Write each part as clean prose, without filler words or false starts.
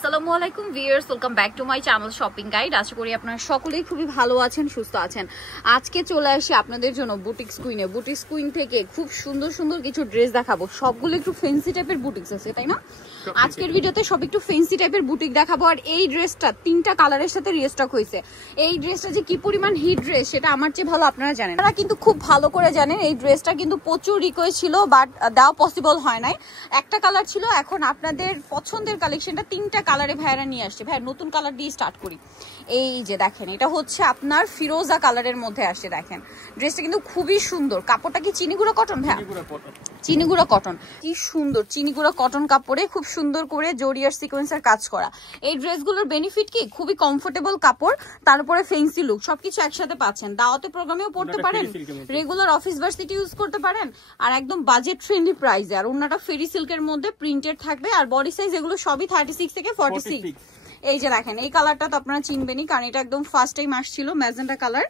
আসসালামু আলাইকুম viewers, welcome back to my channel shopping guide. আশা করি আপনারা সকলেই খুবই ভালো আছেন, সুস্থ আছেন। আজকে চলে আসি আপনাদের জন্য বুটিক্স কুইনে। বুটিক্স কুইন থেকে খুব সুন্দর সুন্দর কিছু ড্রেস দেখাবো। সবগুলো একটু ফ্যান্সি টাইপের বুটিক্স আছে, তাই না? আজকের ভিডিওতে সব একটু ফ্যান্সি টাইপের বুটিক দেখাবো। আর এই ড্রেসটা 3টা কালারের সাথে রিস্টক হয়েছে। এই ড্রেসটা যে কি পরিমাণ হিট ড্রেস সেটা আমার চেয়ে ভালো আপনারা জানেন। আপনারা কিন্তু খুব ভালো করে জানেন এই ড্রেসটা কিন্তু প্রচুর রিকোয়েস্ট ছিল, বাট দেওয়া পসিবল হয় নাই। একটা কালার ছিল, এখন আপনাদের পছন্দের কালেকশনটা 3টা কালারে ভাইরা নিয়ে আসছে। ভাই নতুন কালার দিয়ে স্টার্ট করি। এই যে দেখেন, এটা হচ্ছে আপনার ফিরোজা কালারের মধ্যে আসছে। দেখেন ড্রেসটা কিন্তু খুবই সুন্দর। কাপড়টা কি চিনিগুড়া কটন? ভাই চিনিগুড়া কটন, কি সুন্দর চিনিগুড়া কটন কাপড়ে খুব সুন্দর করে জরিয়ার সিকোয়েন্সের কাজ করা। এই ড্রেসগুলোর বেনিফিট কি, খুবই কমফোর্টেবল কাপড়, তার উপরে ফ্যান্সি লুক, সবকিছু একসাথে পাচ্ছেন। দাওয়াতে প্রোগ্রামেও পড়তে পারেন, রেগুলার অফিস ভার্সিটি ইউজ করতে পারেন, আর একদম বাজেট ফ্রেন্ডলি প্রাইসে। আর ওনাটা ফেরি সিল্কের মধ্যে প্রিন্টেড থাকবে। আর বডি সাইজ এগুলো সবই 36 থেকে 46। এই যে দেখেন, এই কালারটা তো আপনারা চিনবেনই, কারণ এটা একদম ফার্স্ট টাইম আসছিল, ম্যাজেন্টা কালার।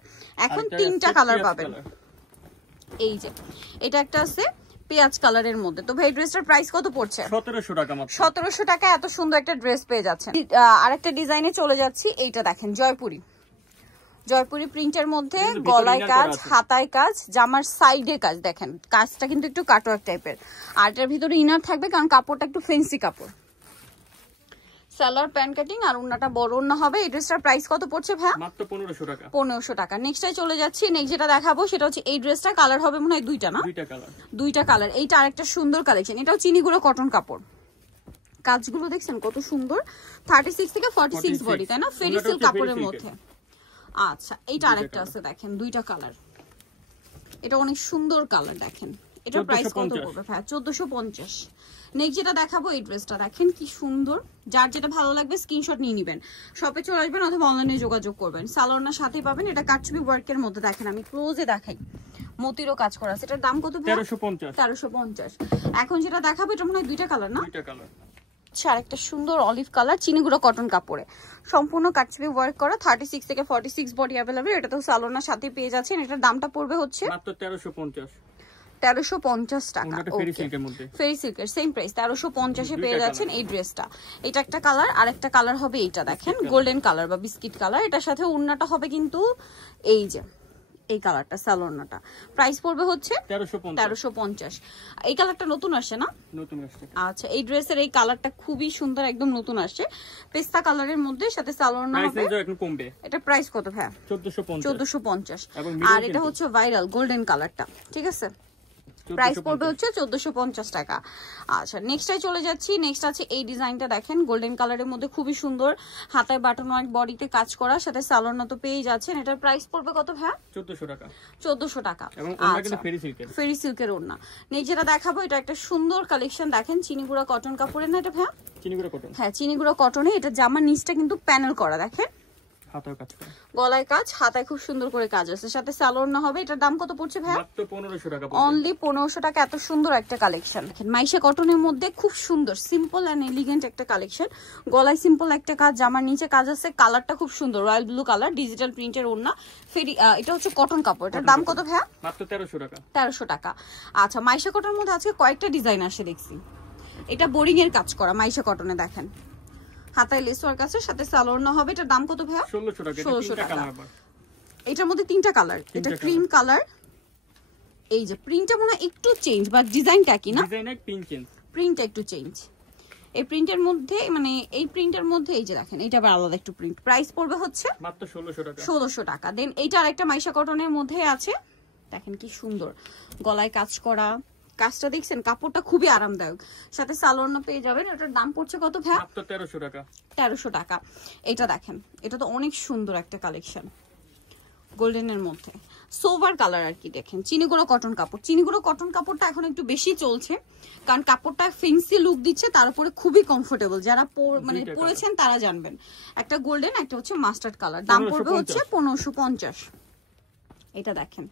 এখন 3টা কালার পাবেন। এই যে এটা একটা আছে পেঁয়াজ কালারের মধ্যে। তো ভাই ড্রেসটার প্রাইস কত পড়ছে? 1700 টাকা মাত্র। 1700 টাকা এত সুন্দর একটা ড্রেস পেয়ে যাচ্ছেন। আরেকটা ডিজাইনে চলে যাচ্ছি। এইটা দেখেন, জয়পুরি প্রিন্টের মধ্যে গলায় কাজ, হাতায় কাজ, জামার সাইডে কাজ। দেখেন কাজটা কিন্তু একটু কাটওয়ার্ক টাইপের। আর এটার ভিতরে ইনার থাকবে, কারণ কাপড়টা একটু ফেন্সি কাপড়। সালোয়ার প্যান্ট কাটিং আর ওন্নাটা বড় ওন্না হবে। এই ড্রেসটার প্রাইস কত পড়ছে ভাই? মাত্র 1500 টাকা। 1500 টাকা। নেক্সটটাই চলে যাচ্ছি। নেক্সট যেটা দেখাবো সেটা হচ্ছে এই ড্রেসটা কালার হবে মনে হয় 2টা, না? 2টা কালার। এইটা আরেকটা সুন্দর কালেকশন। এটাও চিনিগুড়ো কটন কাপড়। কাজগুলো দেখছেন কত সুন্দর। 36 থেকে 46 বডি, তাই না? ফেরি সিল্ক কাপড়ের মধ্যে। আচ্ছা, এইটা আরেকটা আছে দেখেন, 2টা কালার। এটা অনেক সুন্দর কালার। দেখেন এটার প্রাইস কত পড়বে ভাই? 1450। নেক্সট যেটা দেখাবো এই ড্রেসটা দেখেন কি সুন্দর। যার যেটা ভালো লাগবে স্ক্রিনশট নিয়ে নেবেন, শপে চলে আসবেন অথবা অনলাইনে যোগাযোগ করবেন। সালোয়ারনার সাথে পাবেন। এটা কাটছবি ওয়ার্কের মধ্যে। দেখেন আমি ক্লোজে দেখাই, মতিরও কাজ করা আছে। এটার দাম কত ভাই? 1350। এখন যেটা দেখাবো এটা মনে হয় 2টা কালার, না? 2টা কালার। আর একটা সুন্দর অলিভ কালার চিনিগুড়ো কটন কাপড়ে সম্পূর্ণ কাটছবি ওয়ার্ক করা। 36 থেকে 46 বডি अवेलेबल। এটা তো সালোয়ারনার সাথে পেয়ে যাচ্ছেন। এটার দামটা পড়বে হচ্ছে মাত্র 1350 টাকা। ফেরি সিল্কের মধ্যে, ফেরি সিল্কের সেম প্রাইস 1350 এ পেয়ে যাচ্ছেন এই ড্রেসটা। এটা একটা কালার। আর একটা কালার হবে এইটা দেখেন, গোল্ডেন কালার বা বিস্কিট কালার। এটার সাথে ওড়নাটা হবে কিন্তু এই যে এই কালারটা, সালোয়ারনাটা। প্রাইস পড়বে হচ্ছে 1350। এই কালারটা নতুন আসছে, না? নতুন আসছে। আচ্ছা, এই ড্রেসের এই কালারটা খুবই সুন্দর, একদম নতুন আসছে, পেস্তা কালারের মধ্যে, সাথে সালোয়ারনা হবে। একটু কমবে। এটা প্রাইস কত ভাই? 1450। আর এটা হচ্ছে ভাইরাল গোল্ডেন কালারটা, ঠিক আছে? প্রাইস পড়বে হচ্ছে 1450 টাকা। আচ্ছা, নেক্সটে চলে যাচ্ছি। নেক্সট আছে এই ডিজাইনটা দেখেন, গোল্ডেন কালারের মধ্যে খুবই সুন্দর, হাতায় বাটন ওয়ার্ক, বডিতে কাজ করা, সাথে সালোয়ারনা তো পেয়ে যাচ্ছেন। এটার প্রাইস পড়বে কত ভাই? 1400 টাকা। 1400 টাকা। এবং ওড়না কিন্তু ফেরি সিল্কের। ফেরি সিল্কের ওড়না। নেক্সট যেটা দেখাবো এটা একটা সুন্দর কালেকশন। দেখেন চিনিগুড়া কটন কাপড়ের, না এটা ভাই? চিনিগুড়া কটন। হ্যাঁ, চিনিগুড়া কটনে। এটা জামার নিচটা কিন্তু প্যানেল করা। দেখেন হাতায় কাজ করা, গলায় কাজ, হাতায় খুব সুন্দর করে কাজ আছে, সাথে সালোয়ারনা হবে। এটার দাম কত পড়ছে ভাই? মাত্র 1500 টাকা। অনলি 1500 টাকা। এত সুন্দর একটা কালেকশন। দেখেন মাইশা কটনের মধ্যে খুব সুন্দর সিম্পল এন্ড এলিগেন্ট একটা কালেকশন। গলায় সিম্পল একটা কাজ, জামার নিচে কাজ আছে। কালারটা খুব সুন্দর, রয়্যাল ব্লু কালার, ডিজিটাল প্রিন্টের ওড়না, ফেরি। এটা হচ্ছে কটন কাপড়। এটার দাম কত ভাই? মাত্র 1300 টাকা। 1300 টাকা। আচ্ছা, মাইশা কটনের মধ্যে আজকে কয়েকটা ডিজাইন আসে দেখছি। এটা বোরিং এর কাজ করা মাইশা কটনে। দেখেন হাতায় লেস ওয়ার্ক আছে, সাথে সালোয়ারনা হবে। এটার দাম কত ভাইয়া? 1600 টাকা। 1600 টাকা। এটার মধ্যে 3টা কালার। এটা ক্রিম কালার। এই যে প্রিন্টটা মনে হয় একটু চেঞ্জ, বাট ডিজাইনটা কি, না? ডিজাইন এক প্রিন্ট চেঞ্জ, প্রিন্টটা একটু চেঞ্জ। এই প্রিন্টের মধ্যে, মানে এই প্রিন্টের মধ্যে এই যে দেখেন, এটা আবার আলাদা একটু প্রিন্ট। প্রাইস পড়বে হচ্ছে মাত্র 1600 টাকা। 1600 টাকা। দেন এইটা আরেকটা মাইশা কটনের মধ্যে আছে। দেখেন কি সুন্দর, গলায় কাজ করা, কাজটা দেখছেন, কাপড়টা খুবই আরামদায়ক, সাথে সালোয়ারনা পেয়ে যাবেন। এটার দাম পড়ছে কত ভাই? মাত্র 1300 টাকা। 1300 টাকা। এটা দেখেন, এটা তো অনেক সুন্দর একটা কালেকশন, গোল্ডেনের মধ্যে সোভার কালার আর কি। দেখেন চিনিগুড়ো কটন কাপড়। চিনিগুড়ো কটন কাপড়টা এখন একটু বেশি চলছে, কারণ কাপড়টা ফেন্সি লুক দিচ্ছে, তার উপরে খুবই কমফোর্টেবল। যারা মানে পরেছেন তারা জানবেন। একটা গোল্ডেন, একটা হচ্ছে মাস্টার্ড কালার। দাম পড়বে হচ্ছে 1550। এটা দেখেন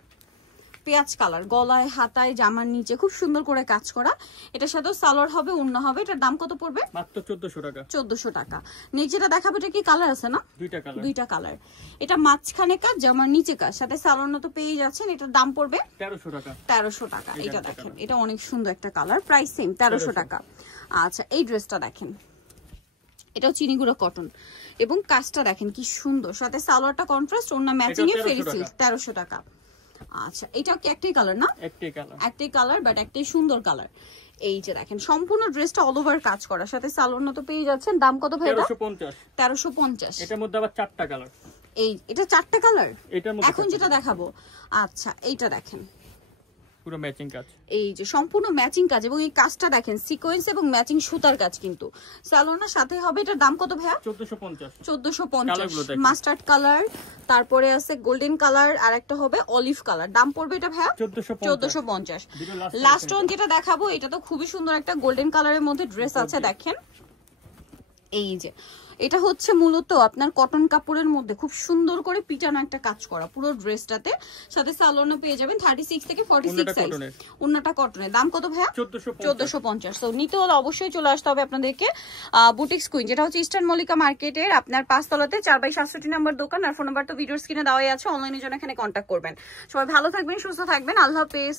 পেঁয়াজ কালার, গলায়, হাতায়, জামার নিচে খুব সুন্দর করে কাজ করা। এটার সাথে সালোয়ার হবে, ওড়না হবে। এটার দাম কত পড়বে? মাত্র 1400 টাকা। 1400 টাকা। নিচেটা দেখাবো, এটা কি কালার আছে, না? 2টা কালার। এটা মাঝখানে কাজ, জামার নিচে কাজ, সাথে সালোয়ারনা তো পেয়ে যাচ্ছেন। এটার দাম পড়বে 1300 টাকা। 1300 টাকা। এটা দেখেন, এটা অনেক সুন্দর একটা কালার, প্রাইস সেম 1300 টাকা। আচ্ছা, এই ড্রেসটা দেখেন, এটাও চিনিগুড়া কটন এবং কাজটা দেখেন কি সুন্দর, সাথে সালোয়ারটা কন্ট্রাস্ট, ওড়না ম্যাচিং এ ফেরি সিল্ক 1300 টাকা। আচ্ছা এটা কি একটাই কালার না? একটাই কালার, বাট একটাই সুন্দর কালার। এই যে দেখেন সম্পূর্ণ ড্রেসটা অল ওভার কাজ করা, সাথে সালোয়ার তো পেয়ে যাচ্ছেন। দাম কত ভাই? 1350। এটার মধ্যে আবার 4টা কালার। এটা 4টা কালার এটার মধ্যে এখন যেটা দেখাবো। আচ্ছা এইটা দেখেন পুরো ম্যাচিং কাজ, এই যে সম্পূর্ণ ম্যাচিং কাজ, এবং এই কাজটা দেখেন সিকোয়েন্স এবং ম্যাচিং সুতার কাজ কিন্তু। সালোয়ারের সাথে হবে। এটার দাম কত ভাইয়া? 1450। মাস্টার্ড কালার, তারপরে আছে গোল্ডেন কালার, আর একটা হবে অলিভ কালার। দাম পড়বে এটা ভাইয়া 1450। লাস্ট ওয়ান যেটা দেখাবো এটা তো খুবই সুন্দর একটা গোল্ডেন কালারের মধ্যে ড্রেস আছে দেখেন। এই যে এটা হচ্ছে মূলত আপনার কটন কাপড়ের মধ্যে খুব সুন্দর করে পিটানো একটা কাজ করা পুরো ড্রেসটাতে, সাথে সালোয়ার পেয়ে যাবেন 36 থেকে 46 সাইজ। ওন্নাটা কটনের। দাম কত ভাইয়া? 1450। তো নিতে হলে অবশ্যই চলে আসতে হবে আপনাদেরকে বুটিক্স কুইন, যেটা হচ্ছে ইস্টার্ন মল্লিকা মার্কেটের আপনার 5 তলাতে 4/67 নম্বর দোকান। আর ফোন নাম্বার তো ভিডিওর স্ক্রিনে দেওয়াই আছে, অনলাইনের জন্য এখানে কন্ট্যাক্ট করবেন। সবাই ভালো থাকবেন, সুস্থ থাকবেন, আল্লাহ হাফেজ।